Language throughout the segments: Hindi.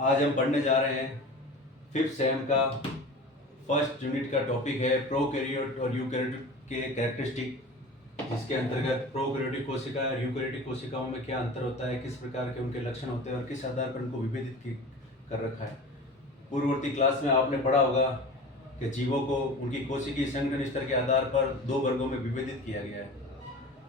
आज हम पढ़ने जा रहे हैं फिफ्थ सेम का फर्स्ट यूनिट का टॉपिक है प्रोकैरियोट और यूकैरियोट के कैरेक्टरिस्टिक, जिसके अंतर्गत प्रोकैरियोटिक कोशिका और यूकैरियोटिक कोशिकाओं में क्या अंतर होता है, किस प्रकार के उनके लक्षण होते हैं और किस आधार पर उनको विभेदित कर रखा है। पूर्ववर्ती क्लास में आपने पढ़ा होगा कि जीवों को उनकी कोशिकीय संगठन स्तर के आधार पर दो वर्गों में विभेदित किया गया है,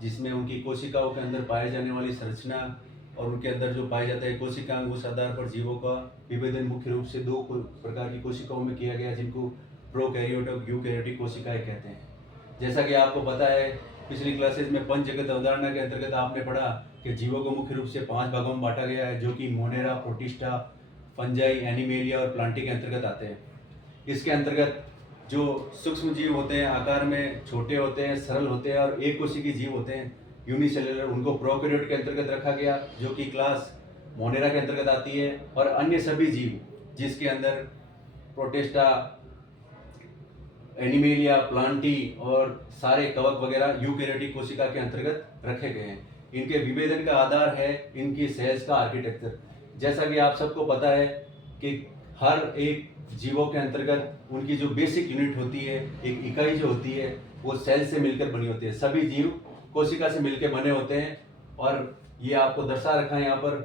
जिसमें उनकी कोशिकाओं के अंदर पाए जाने वाली संरचना और उनके अंदर जो पाए जाता है कोशिकांग, उस आधार पर जीवों का विभेदन मुख्य रूप से दो प्रकार की कोशिकाओं में किया गया, जिनको प्रोकैरियोट और यूकैरियोटिक कोशिकाएं कहते हैं। जैसा कि आपको पता है, पिछली क्लासेज में पंचजगत अवधारणा के अंतर्गत आपने पढ़ा कि जीवों को मुख्य रूप से 5 भागों में बांटा गया है, जो कि मोनेरा, प्रोटिस्टा, फंजाई, एनिमेलिया और प्लांटी के अंतर्गत आते हैं। इसके अंतर्गत जो सूक्ष्म जीव होते हैं, आकार में छोटे होते हैं, सरल होते हैं और एक कोशिकीय जीव होते हैं यूनिसेलुलर, उनको प्रोकैरियोट के अंतर्गत रखा गया, जो कि क्लास मोनेरा के अंतर्गत आती है। और अन्य सभी जीव जिसके अंदर प्रोटिस्टा, एनिमेलिया, प्लांटी और सारे कवक वगैरह यूकैरियोटिक कोशिका के अंतर्गत रखे गए हैं। इनके विभेदन का आधार है इनकी सेल्स का आर्किटेक्चर। जैसा कि आप सबको पता है कि हर एक जीवों के अंतर्गत उनकी जो बेसिक यूनिट होती है, एक इकाई जो होती है, वो सेल से मिलकर बनी होती है। सभी जीव कोशिका से मिलकर बने होते हैं और ये आपको दर्शा रखा है यहाँ पर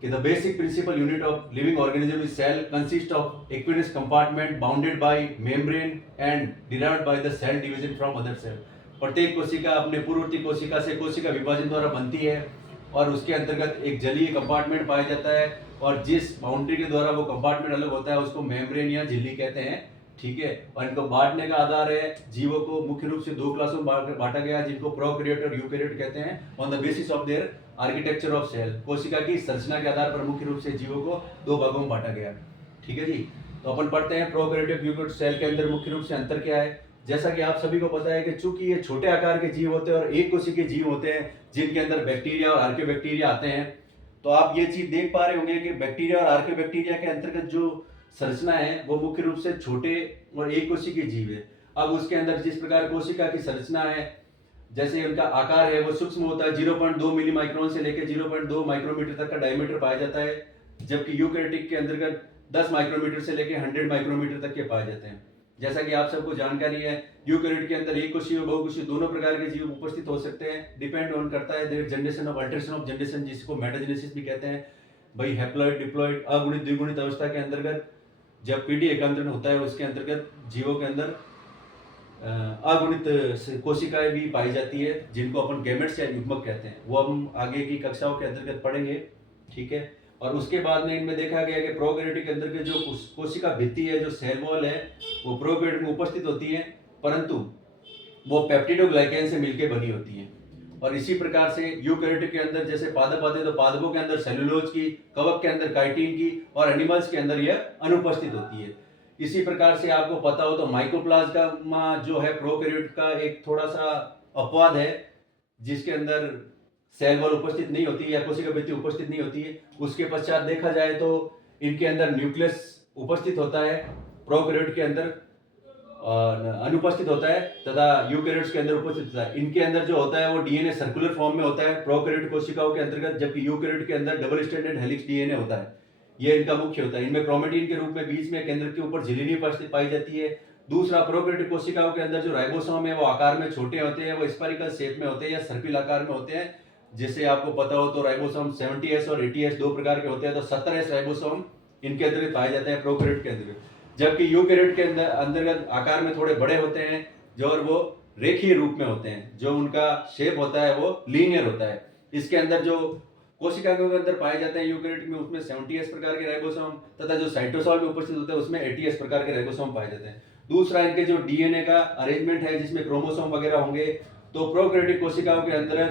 कि the basic principal unit of living organism is cell consists of aqueous compartment bounded by membrane and derived by the cell division from other cell। प्रत्येक कोशिका अपने पूर्ववर्ती कोशिका से कोशिका विभाजन द्वारा बनती है और उसके अंतर्गत एक जलीय कंपार्टमेंट पाया जाता है, और जिस बाउंड्री के द्वारा वो कंपार्टमेंट अलग होता है उसको मेम्ब्रेन या झिल्ली कहते हैं। ठीक है, और इनको बांटने का आधार है, जीवों को मुख्य रूप से दो क्लासों में बांटा गया, जिनको प्रोकैरियोट और यूकैरियोट कहते हैं, on the basis of their architecture of cell. कोशिका की संरचना के आधार पर मुख्य रूप से जीवों को दो भागों में बांटा गया। ठीक है जी, तो अपन पढ़ते हैं प्रोकैरियोटिक यूकैरियोटिक सेल के अंदर मुख्य रूप से अंतर क्या है। जैसा कि आप सभी को पता है कि चूंकि ये छोटे आकार के जीव होते हैं और एक कोशिकीय जीव होते हैं, जिनके अंदर बैक्टीरिया और आर्कियोबैक्टीरिया आते हैं, तो आप ये चीज देख पा रहे होंगे कि बैक्टीरिया और आर्कियोबैक्टीरिया के अंतर्गत जो संरचना है वो मुख्य रूप से छोटे और एक कोशिकीय जीव है। अब उसके अंदर जिस प्रकार कोशिका की संरचना है, जैसे उनका आकार है वो सूक्ष्म होता है, 0.2 मिली माइक्रोन से लेकर 0.2 माइक्रोमीटर तक का डायमीटर पाया जाता है, जबकि यूकैरियोटिक के अंतर्गत 10 माइक्रोमीटर से लेकर 100 माइक्रोमीटर तक के पाए जाते हैं। जैसा कि आप सबको जानकारी है, यूकैरियोट के अंदर एक कोशीय और बहुकोशीय दोनों प्रकार के जीव उपस्थित हो सकते हैं, डिपेंड ऑन करता है their generation of alteration of generation, जिसको मेटाजेनेसिस भी कहते हैं। भाई हैप्लॉइड, डिप्लॉइड, अगुणित द्विगुणित अवस्था के अंतर्गत जब पीढ़ी एकांतरण होता है, उसके अंतर्गत जीवों के अंदर अगुणित कोशिकाएं भी पाई जाती है, जिनको अपन गैमेट्स या युग्मक कहते हैं। वो हम आगे की कक्षाओं के अंतर्गत पढ़ेंगे। ठीक है, और उसके बाद में इनमें देखा गया कि प्रोकैरियोटिक के अंतर्गत जो कोशिका भित्ति है, जो सेल वॉल है, वो प्रोकैरियोट में उपस्थित होती है, परंतु वो पेप्टिडोग्लाइकेन से मिलकर बनी होती है। और इसी प्रकार से यूकैरियोटिक के अंदर जैसे पादप आते हैं, तो पादपों के अंदर सेलुलोज की, कवक के अंदर काइटिन की और एनिमल्स के अंदर यह अनुपस्थित होती है। इसी प्रकार से आपको पता हो तो माइकोप्लाज्मा जो है प्रोकैरियोट का एक थोड़ा सा अपवाद है, जिसके अंदर सेल वॉल उपस्थित नहीं होती है या कोशिका भित्ति उपस्थित नहीं होती है। उसके पश्चात देखा जाए तो इनके अंदर न्यूक्लियस उपस्थित होता है, प्रोकैरियोट के अंदर अनुपस्थित होता है तथा यूकैरियोट्स के अंदर उपस्थित होता है। इनके अंदर जो होता है वो डीएनए सर्कुलर फॉर्म में होता है प्रोकैरियोट कोशिकाओं के अंतर्गत, जबकि यूकैरियोट के अंदर डबल स्ट्रैंडेड हेलिक्स डीएनए होता है। ये इनका मुख्य होता है। इनमें क्रोमेटिन के रूप में बीच में केंद्र के ऊपर झिल्ली पाई जाती है। दूसरा, प्रोकैरियोटिक कोशिकाओं के अंदर जो राइबोसोम है वो आकार में छोटे होते हैं, वो स्फेरिकल शेप में होते हैं या सर्पिल आकार में होते हैं। जैसे आपको पता हो तो राइबोसोम 70S और 80S दो प्रकार के होते हैं, तो 70S राइबोसोम इनके अंतर्गत पाए जाते हैं प्रोकैरियोट के अंतर्गत, जबकि यूकैरियोट के अंतर्गत आकार में थोड़े बड़े होते हैं, जो और वो रेखीय रूप में होते हैं, जो उनका शेप होता है वो लीनियर होता है। इसके अंदर जो कोशिका के अंदर पाए जाते हैं यूकैरियोट में, उसमें 70S प्रकार के राइबोसोम तथा जो साइटोसोल में उपस्थित होते हैं उसमें 80S प्रकार के राइबोसोम पाए जाते हैं। दूसरा, इनके जो डीएनए का अरेंजमेंट है जिसमें क्रोमोसोम वगैरह होंगे, तो प्रोकैरियोटिक कोशिकाओं के अंदर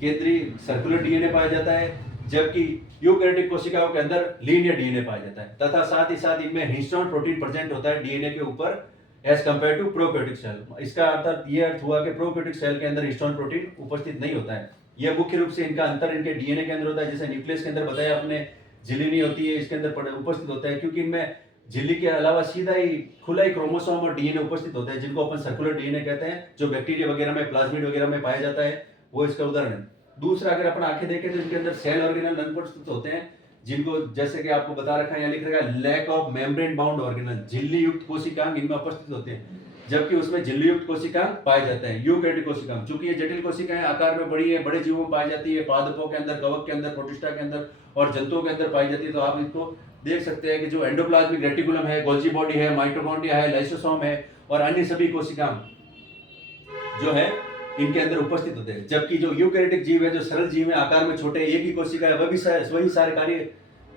केंद्रीय सर्कुलर डीएनए पाया जाता है, जबकि यूकैरियोटिक कोशिकाओं के अंदर लीनियर डीएनए पाया जाता है, तथा साथ ही साथ इनमें हिस्टोन प्रोटीन प्रेजेंट होता है डीएनए के ऊपर as compare to prokaryotic cell. इसका अर्थ हुआ कि प्रोकैरियोटिक सेल के अंदर हिस्टोन प्रोटीन उपस्थित नहीं होता है। यह मुख्य रूप से इनका अंतर इनके डीएनए के अंदर होता है। जैसे न्यूक्लियस के अंदर बताया आपने झिल्ली नहीं होती है, इसके अंदर उपस्थित होता है, क्योंकि इनमें झिल्ली के अलावा सीधा ही खुला ही क्रोमोसोम और डीएनए उपस्थित होता है, जिनको अपन सर्कुलर डीएनए कहते हैं, जो बैक्टीरिया वगैरह में, प्लाज्मिड वगैरह में पाया जाता है, वो इसका उदाहरण है। दूसरा, अगर अपन आंखें देखें तो इनके अंदर सेल ऑर्गेनल अनुपस्थित होते हैं, जिनको जैसे कि आपको बता रखा है, यहाँ लिख रखा है lack of membrane bound organelle, झिल्ली युक्त कोशिकांग इनमें उपस्थित होते हैं, जबकि उसमें झिल्ली युक्त कोशिकांग पाए जाते हैं, यूकैरियोटिक कोशिकांग। चूंकि ये जटिल कोशिकाएं आकार में बड़ी है, बड़े जीवों में पाई जाती है, पादपों के अंदर, कवक के अंदर, प्रोटिस्टा के अंदर और जंतुओं के अंदर पाई जाती है। तो आप इसको देख सकते हैं कि जो एंडोप्लाज्मिक रेटिकुलम है, गोल्जी बॉडी है, माइटोकॉन्ड्रिया है, लाइसोसोम है और अन्य सभी कोशिकांग जो है इनके अंदर उपस्थित होते हैं। जबकि जो यूकैरियोटिक जीव है, जो सरल जीव है, आकार में छोटे, एक ही कोशिका है, वही सारे कार्य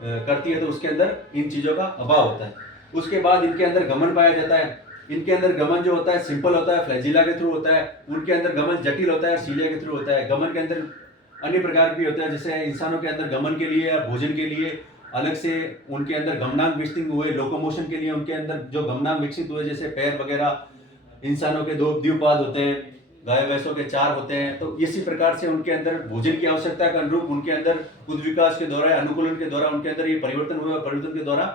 करती है, तो उसके अंदर इन चीजों का अभाव होता है। उसके बाद इनके अंदर गमन पाया जाता है। इनके अंदर गमन जो होता है सिंपल होता है, फ्लैजिला के थ्रू होता है। उनके अंदर गमन जटिल होता है, सीलिया के थ्रू होता है। गमन के अंदर अन्य प्रकार भी होता है, जैसे इंसानों के अंदर गमन के लिए या भोजन के लिए अलग से उनके अंदर गमनांग विकसित हुए, लोकोमोशन के लिए उनके अंदर जो गमनांग विकसित हुए, जैसे पैर वगैरह। इंसानों के 2 द्विपाद होते हैं, गाय भैंसों के 4 होते हैं। तो इसी प्रकार से उनके अंदर भोजन की आवश्यकता के अनुरूप उनके अंदर उद विकास के द्वारा, अनुकूलन के द्वारा उनके अंदर ये परिवर्तन हुआ। परिवर्तन के द्वारा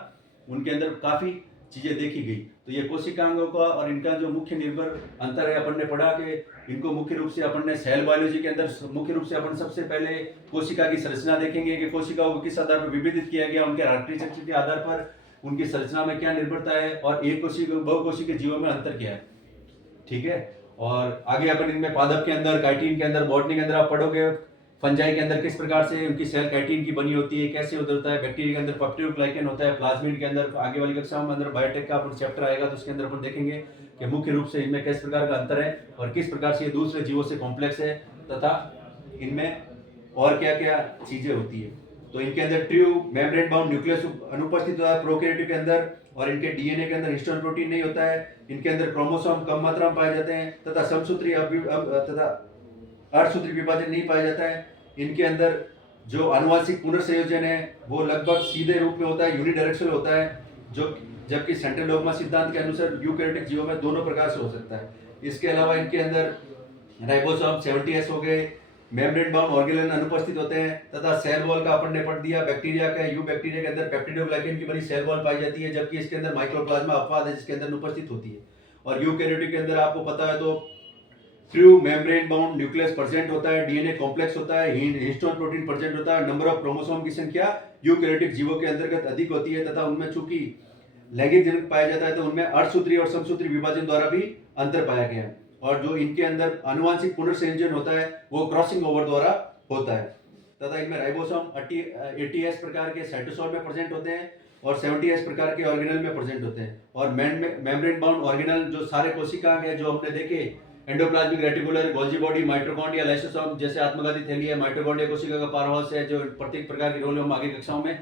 उनके अंदर काफी चीजें देखी गई। तो ये कोशिकांगों का और इनका जो मुख्य निर्भर अंतर है, अपन ने पढ़ा कि इनको मुख्य रूप से अपन ने सेल बायोलॉजी के अंदर मुख्य रूप से अपन सबसे पहले कोशिका की संरचना देखेंगे कि कोशिकाओं को किस आधार पर विभेदित किया गया, उनके राष्ट्रीय चक्र के आधार पर उनकी संरचना में क्या निर्भरता है और एक कोशिका बहुकोशिकीय के जीवों में अंतर क्या है। ठीक है। और आगे अपन इनमें पादप के अंदर, काइटिन के अंदर, बॉटनी के अंदर आप पढ़ोगे फंजाई के अंदर किस प्रकार से उनकी सेल काइटिन की बनी होती है, कैसे उधरता है। बैक्टीरिया के अंदर पेप्टिडोग्लाइकन होता है। प्लाज्मिड के अंदर आगे वाली कक्षाओं में अंदर बायोटेक का अपन चैप्टर आएगा तो उसके अंदर अपन देखेंगे कि मुख्य रूप से इनमें किस प्रकार का अंतर है और किस प्रकार से ये दूसरे जीवों से कॉम्प्लेक्स है तथा इनमें और क्या क्या चीजें होती है। तो इनके अंदर ट्रू मेम्ब्रेन बाउंड न्यूक्लियस अनुपस्थित होता है प्रोकैरियोट के अंदर, और इनके डीएनए के अंदर हिस्टोन प्रोटीन नहीं होता है। इनके अंदर क्रोमोसोम कम मात्रा में पाए जाते हैं तथा समसूत्री तथा अर्धसूत्री विभाजन नहीं पाया जाता है। इनके अंदर जो आनुवंशिक पुनर्संयोजन है वो लगभग सीधे रूप में होता है, यूनिडायरेक्शनल होता है, जो जबकि सेंट्रल डोग्मा सिद्धांत के अनुसार यूकैरियोटिक जीवों में दोनों प्रकार से हो सकता है। इसके अलावा इनके अंदर राइबोसोम 70S हो गए, मेम्ब्रेन बाउंड ऑर्गेनल अनुपस्थित होते हैं तथा सेल वॉल का अपन ने पढ़ दिया। बैक्टीरिया का, यू बैक्टीरिया के अंदर पेप्टिडोग्लाइकन की बनी सेल वॉल पाई जाती है, जबकि इसके अंदर माइक्रोप्लाज्मा अपवाद है जिसके अंदर अनुपस्थित होती है। और यूकैरियोटिक के अंदर आपको पता है तो true membrane bound nucleus present होता है, डीएनए कॉम्प्लेक्स होता है, हिस्टोन प्रोटीन प्रेजेंट होता है। नंबर ऑफ क्रोमोसोम की संख्या यूकैरियोटिक जीवों के अंतर्गत अधिक होती है तथा उनमें चूंकि लैंगिक जनक पाया जाता है तो उनमें अर्धसूत्री और समसूत्री विभाजन द्वारा भी अंतर पाया गया है। और जो इनके अंदर आनुवंशिक पुनर्संयोजन होता है वो क्रॉसिंग ओवर द्वारा होता है तथा इनमें राइबोसोम 80S प्रकार के साइटोसोल में प्रेजेंट होते हैं और 70S प्रकार के ऑर्गेनल में प्रेजेंट होते हैं। और मेम्ब्रेन बाउंड ऑर्गेनल जो सारे कोशिकांग है जो हमने देखे, endoplasmic reticular, Golgi body, mitochondria, lysosome जैसे आत्मघाती थैली है, माइटोकॉन्ड्रिया कोशिका का पावरहाउस है, जो प्रत्येक प्रकार के रोल हम आगे कक्षाओं में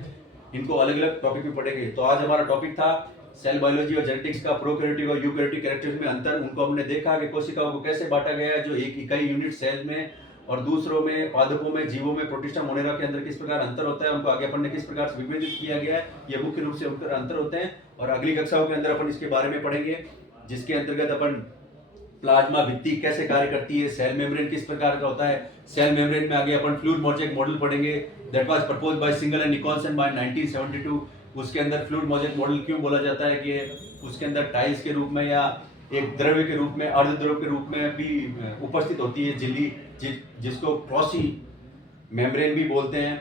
इनको अलग अलग टॉपिक में पढ़ेंगे। तो आज हमारा टॉपिक था सेल बायोलॉजी और जेनेटिक्स का प्रोकैरियोटिक और यूकैरियोटिक कैरेक्टर्स में अंतर। उनको हमने देखा कि कोशिकाओं को कैसे बांटा गया है, जो एक इकाई यूनिट सेल में और दूसरों में, पादपों में, जीवों में, प्रोटिस्टा मोनेरा के अंदर किस प्रकार अंतर होता है, उनको आगे अपन ने किस प्रकार से विभेदित किया गया है, ये मुख्य रूप से उनके अंतर होते हैं। और अगली कक्षाओं के अंदर अपन इसके बारे में पढ़ेंगे, जिसके अंतर्गत अपन प्लाज्मा भित्ति कैसे कार्य करती है, सेल मेम्ब्रेन किस प्रकार का होता है। सेल मेम्ब्रेन में आगे अपन फ्लूइड मोज़ेक मॉडल पढ़ेंगे, that was proposed by Singer and Nicolson by 1972। उसके अंदर फ्लूइड मोज़ेक मॉडल क्यों बोला जाता है कि उसके अंदर टाइल्स के रूप में या एक द्रव्य के रूप में, अर्धद्रव के रूप में भी उपस्थित होती है झिल्ली, जिसको क्रॉसी मेम्ब्रेन भी बोलते हैं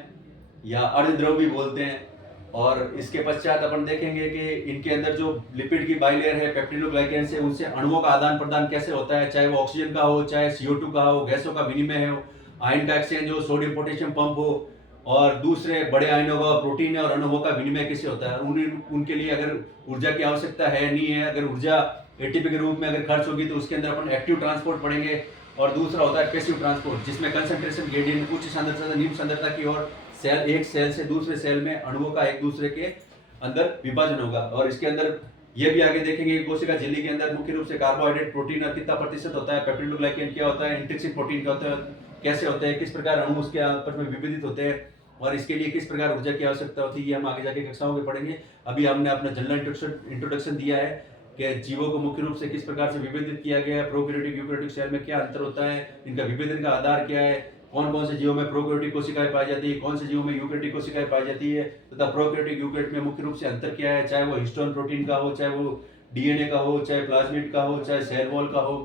या अर्धद्रव भी बोलते हैं। और इसके पश्चात अपन देखेंगे कि इनके अंदर जो लिपिड की बाइलेयर है पेप्टिडोग्लाइकन से, उनसे अणुओं का आदान प्रदान कैसे होता है, चाहे वो ऑक्सीजन का हो, चाहे CO2 का हो, गैसों का विनिमय हो, आयन का एक्सचेंज हो, सोडियम पोटेशियम पंप हो, और दूसरे बड़े आयनों का, प्रोटीन और अणुओं का विनिमय कैसे होता है। उनके लिए अगर ऊर्जा की आवश्यकता है नहीं है, अगर ऊर्जा एटीपी के रूप में अगर खर्च होगी तो उसके अंदर अपन एक्टिव ट्रांसपोर्ट पढ़ेंगे। और दूसरा होता है पैसिव ट्रांसपोर्ट, जिसमें कंसंट्रेशन ग्रेडियंट उच्च सांद्रता से निम्न सांद्रता की ओर सेल, एक सेल से दूसरे सेल में अणुओं का एक दूसरे के अंदर विभाजन होगा। और इसके अंदर ये भी आगे देखेंगे कि कोशिका झिल्ली के अंदर मुख्य रूप से कार्बोहाइड्रेट, प्रोटीन और कितना प्रतिशत होता है, पेप्टिडोग्लाइकन क्या होता है, इंट्रिंसिक प्रोटीन क्या होता है, कैसे होते हैं, किस प्रकार अणु उसके आपस में विभेदित होते हैं और इसके लिए किस प्रकार ऊर्जा की आवश्यकता होती है, ये हम आगे जाके कक्षाओं में पढ़ेंगे। अभी हमने अपना जनरल इंट्रोडक्शन दिया है कि जीवों को मुख्य रूप से किस प्रकार से विभेदित किया गया है, प्रोकैरियोटिक यूकैरियोटिक सेल में क्या अंतर होता है, इनका विभेदन का आधार क्या है, कौन कौन से जीवों में प्रोकैरियोटिक कोशिकाएं पाई जाती है, कौन से जीवों में यूकैरियोटिक कोशिकाएं पाई जाती है, तथा प्रोकैरियोटिक यूकैरियोट में मुख्य रूप से अंतर क्या है, चाहे वो हिस्टोन प्रोटीन का हो, चाहे वो डीएनए का हो, चाहे प्लाज्मिड का हो, चाहे सेल वॉल का हो,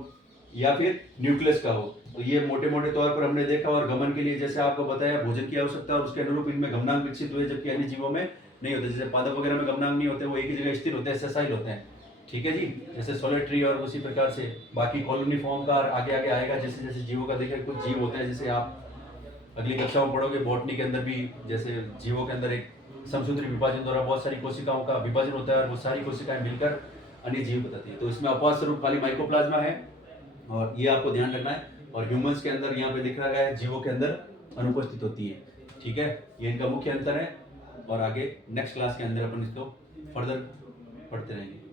या फिर न्यूक्लियस का हो। तो ये मोटे मोटे तौर पर हमने देखा। और गमन के लिए जैसे आपको बताया भोजन की आवश्यकता और उसके अनुरूप इनमें गमनांक विकसित हुए, जबकि अन्य जीवों में नहीं होते। जैसे पादप वगैरह में गमनांक नहीं होते, वो एक ही जगह स्थिर होते हैं, सेसाइल होते हैं। ठीक है जी, जैसे सोलेट्री। और उसी प्रकार से बाकी कॉलोनी फॉर्म का आगे आगे आएगा, जैसे जैसे जीवों का देखें। कुछ जीव होते हैं जैसे आप अगली कक्षा में पढ़ोगे बॉटनी के अंदर भी, जैसे जीवों के अंदर एक समसूत्री विभाजन द्वारा बहुत सारी कोशिकाओं का विभाजन होता है और वो सारी कोशिकाएं मिलकर अन्य जीव बताती है। तो इसमें अपवाद स्वरूप खाली माइकोप्लाज्मा है और ये आपको ध्यान रखना है। और ह्यूमंस के अंदर यहाँ पे दिख रहा है जीवों के अंदर अनुपस्थित होती है। ठीक है, ये इनका मुख्य अंतर है। और आगे नेक्स्ट क्लास के अंदर अपन इसको फर्दर पढ़ते रहेंगे।